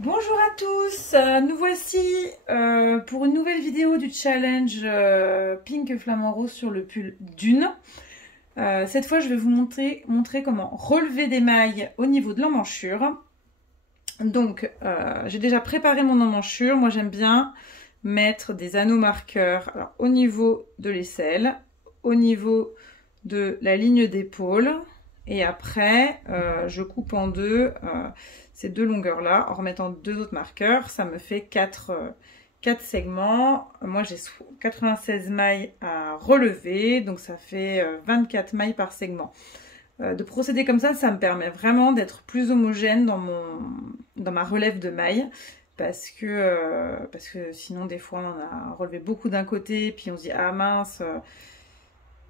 Bonjour à tous, nous voici pour une nouvelle vidéo du challenge Pink Flamant Rose sur le pull Dune. Cette fois je vais vous montrer comment relever des mailles au niveau de l'emmanchure. Donc j'ai déjà préparé mon emmanchure, moi j'aime bien mettre des anneaux marqueurs au niveau de l'aisselle, au niveau de la ligne d'épaule. Et après, je coupe en deux ces deux longueurs-là en remettant deux autres marqueurs. Ça me fait 4 segments. Moi, j'ai 96 mailles à relever, donc ça fait 24 mailles par segment. De procéder comme ça me permet vraiment d'être plus homogène dans ma relève de mailles. Parce que sinon, des fois, on en a relevé beaucoup d'un côté, puis on se dit « Ah mince !»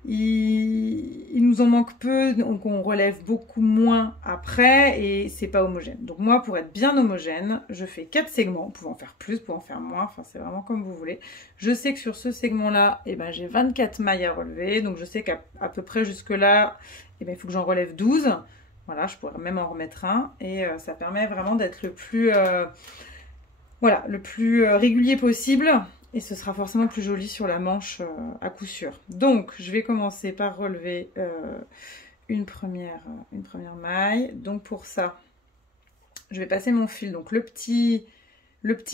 il nous en manque peu, donc on relève beaucoup moins après et c'est pas homogène. Donc moi, pour être bien homogène, je fais 4 segments. Vous pouvez en faire plus, vous pouvez en faire moins, enfin c'est vraiment comme vous voulez. Je sais que sur ce segment-là, j'ai 24 mailles à relever, donc je sais qu'à peu près jusque-là, il faut que j'en relève 12. Voilà, je pourrais même en remettre un et ça permet vraiment d'être le plus, le plus régulier possible. Et ce sera forcément plus joli sur la manche à coup sûr. Donc, je vais commencer par relever une première maille. Donc, pour ça, je vais passer mon fil. Donc, le petit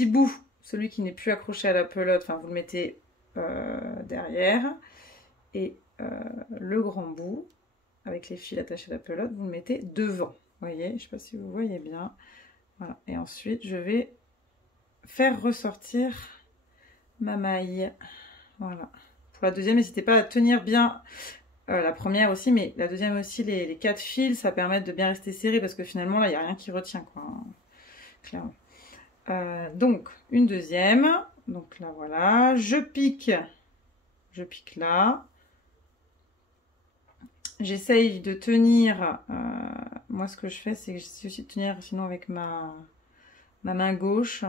bout, celui qui n'est plus accroché à la pelote, vous le mettez derrière. Et le grand bout, avec les fils attachés à la pelote, vous le mettez devant. Vous voyez, je ne sais pas si vous voyez bien. Voilà. Et ensuite, je vais faire ressortir ma maille. Voilà. Pour la deuxième, n'hésitez pas à tenir bien la première aussi, mais la deuxième aussi, les 4 fils, ça permet de bien rester serré parce que finalement, là, il n'y a rien qui retient, quoi. Clairement. Donc, une deuxième. Donc là, voilà. Je pique là. J'essaye de tenir. Moi, ce que je fais, c'est que j'essaie aussi de tenir sinon avec ma main gauche.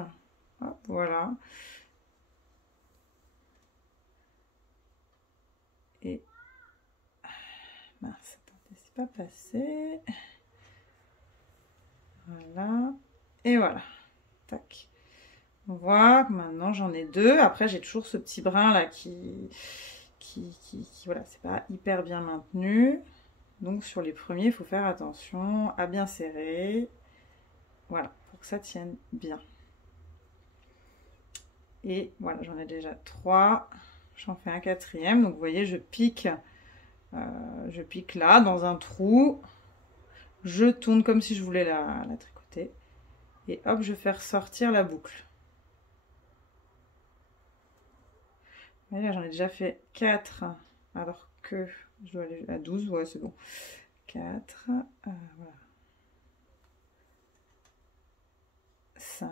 Hop, voilà. Et mince, attendez, c'est pas passé. Voilà. Et voilà. Tac. On voit que maintenant j'en ai 2. Après, j'ai toujours ce petit brin là qui voilà, c'est pas hyper bien maintenu. Donc sur les premiers, il faut faire attention à bien serrer. Voilà, pour que ça tienne bien. Et voilà, j'en ai déjà 3. J'en fais un 4e. Donc vous voyez, je pique là dans un trou. Je tourne comme si je voulais la tricoter. Et hop, je fais ressortir la boucle. Vous voyez, j'en ai déjà fait 4. Alors que je dois aller à 12. Ouais, c'est bon. 4. Voilà. 5.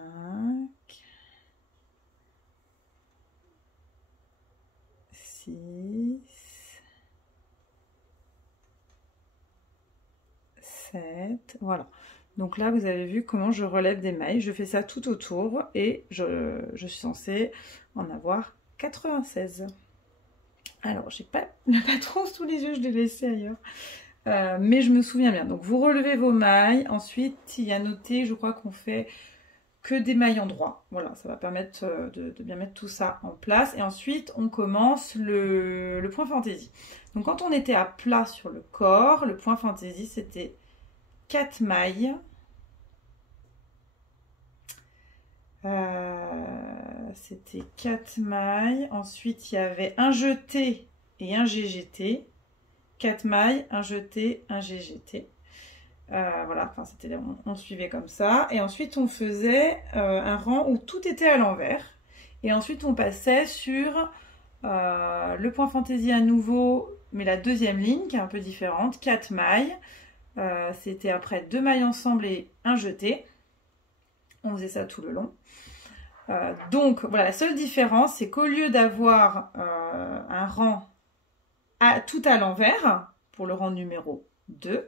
6. 7. Voilà. Donc là, vous avez vu comment je relève des mailles. Je fais ça tout autour et je suis censée en avoir 96. Alors, j'ai pas le patron sous les yeux, je l'ai laissé ailleurs. Mais je me souviens bien. Donc, vous relevez vos mailles. Ensuite, il y a noté, je crois qu'on fait que des mailles en droit. Voilà, ça va permettre de bien mettre tout ça en place. Et ensuite, on commence le point fantaisie. Donc, quand on était à plat sur le corps, le point fantaisie, c'était 4 mailles. C'était 4 mailles. Ensuite, il y avait un jeté et un GGT. 4 mailles, un jeté, un GGT. Voilà, enfin, on suivait comme ça. Et ensuite, on faisait un rang où tout était à l'envers. Et ensuite, on passait sur le point fantaisie à nouveau, mais la deuxième ligne qui est un peu différente. 4 mailles. C'était après 2 mailles ensemble et un jeté. On faisait ça tout le long. Donc voilà, la seule différence, c'est qu'au lieu d'avoir un rang tout à l'envers, pour le rang numéro 2,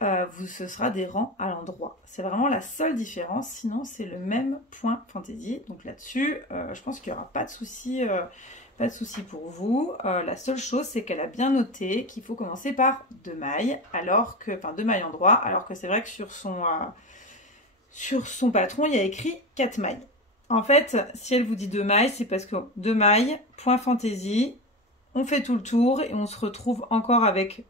ce sera des rangs à l'endroit. C'est vraiment la seule différence, sinon c'est le même point fantaisie. Donc là-dessus, je pense qu'il n'y aura pas de souci pour vous. La seule chose, c'est qu'elle a bien noté qu'il faut commencer par 2 mailles, 2 mailles en droit, alors que c'est vrai que sur Sur son patron, il y a écrit 4 mailles. En fait, si elle vous dit 2 mailles, c'est parce que 2 mailles, point fantaisie, on fait tout le tour et on se retrouve encore avec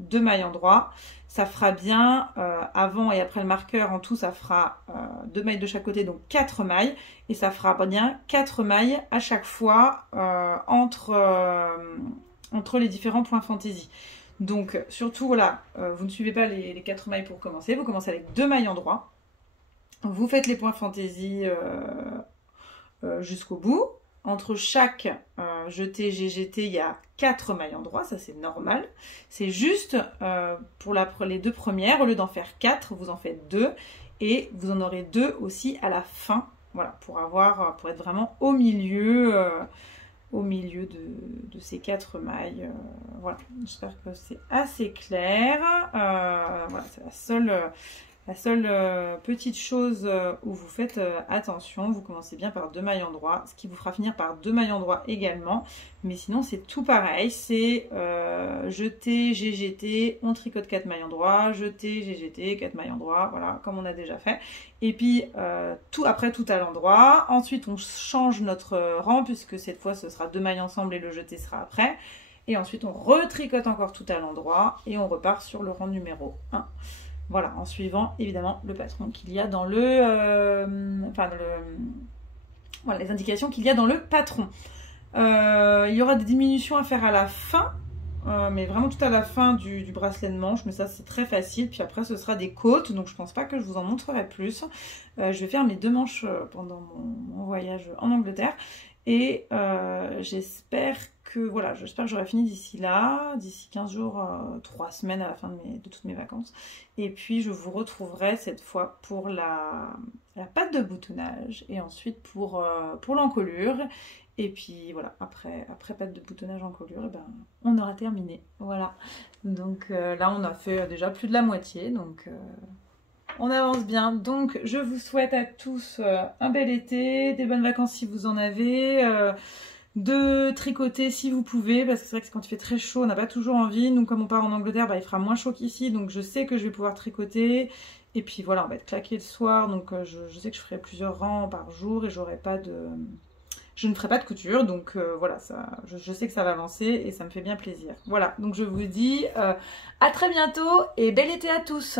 2 mailles endroit. Ça fera bien avant et après le marqueur, en tout ça fera 2 mailles de chaque côté, donc 4 mailles. Et ça fera bien 4 mailles à chaque fois entre les différents points fantaisie. Donc surtout, voilà, vous ne suivez pas les 4 mailles pour commencer. Vous commencez avec 2 mailles endroit. Vous faites les points fantaisie jusqu'au bout. Entre chaque jeté, GGT, il y a 4 mailles endroit, ça c'est normal. C'est juste pour les 2 premières, au lieu d'en faire 4, vous en faites 2 et vous en aurez 2 aussi à la fin. Voilà, pour être vraiment au milieu de ces 4 mailles. Voilà, j'espère que c'est assez clair. Voilà, c'est la seule petite chose où vous faites attention. Vous commencez bien par 2 mailles endroit, ce qui vous fera finir par 2 mailles endroit également. Mais sinon, c'est tout pareil. C'est jeté, GGT, on tricote 4 mailles endroit, jeté, GGT, 4 mailles endroit, voilà, comme on a déjà fait. Et puis, après, tout à l'endroit. Ensuite, on change notre rang, puisque cette fois, ce sera 2 mailles ensemble et le jeté sera après. Et ensuite, on retricote encore tout à l'endroit et on repart sur le rang numéro 1. Voilà, en suivant évidemment le patron qu'il y a dans voilà, les indications qu'il y a dans le patron. Il y aura des diminutions à faire à la fin, mais vraiment tout à la fin du bracelet de manche, mais ça c'est très facile. Puis après ce sera des côtes, donc je pense pas que je vous en montrerai plus. Je vais faire mes 2 manches pendant mon voyage en Angleterre. Et j'espère que j'aurai fini d'ici 15 jours, 3 semaines à la fin de toutes mes vacances. Et puis je vous retrouverai cette fois pour la patte de boutonnage et ensuite pour l'encolure. Et puis voilà, après patte de boutonnage encolure, et ben, on aura terminé. Voilà. Donc là on a fait déjà plus de la moitié, donc on avance bien. Donc je vous souhaite à tous un bel été, des bonnes vacances si vous en avez, de tricoter si vous pouvez, parce que c'est vrai que quand il fait très chaud, on n'a pas toujours envie. Nous, comme on part en Angleterre, il fera moins chaud qu'ici, donc je sais que je vais pouvoir tricoter. Et puis voilà, on va être claqué le soir, donc je sais que je ferai plusieurs rangs par jour et je ne ferai pas de couture, donc voilà, je sais que ça va avancer et ça me fait bien plaisir. Voilà, donc je vous dis à très bientôt et bel été à tous!